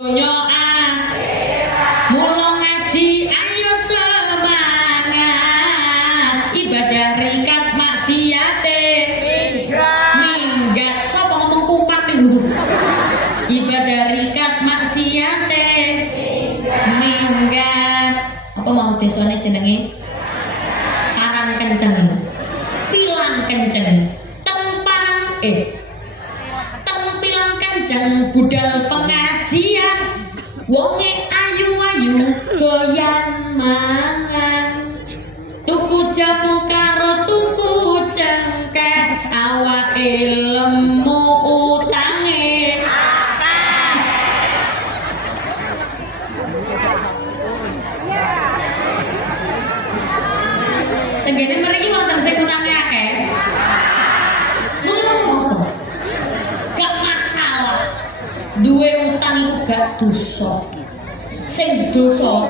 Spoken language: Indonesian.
Nyoan mulung ngaji ayo semangat ibadah ringkat maksiate minggat sapa ngomong kupat itu ibadah ringkat maksiate minggat apa mau desane jenenge Parang Kenceng Pilang Kenceng Tempang Pilang Kenceng budal pengajian wonge ayu-ayu goyan mangan tuku jamu karo tuku cengkeh awake lemu utange tenggene mriki wonten sing utange akeh gak masalah duwe utang iku gak dosa sing dosa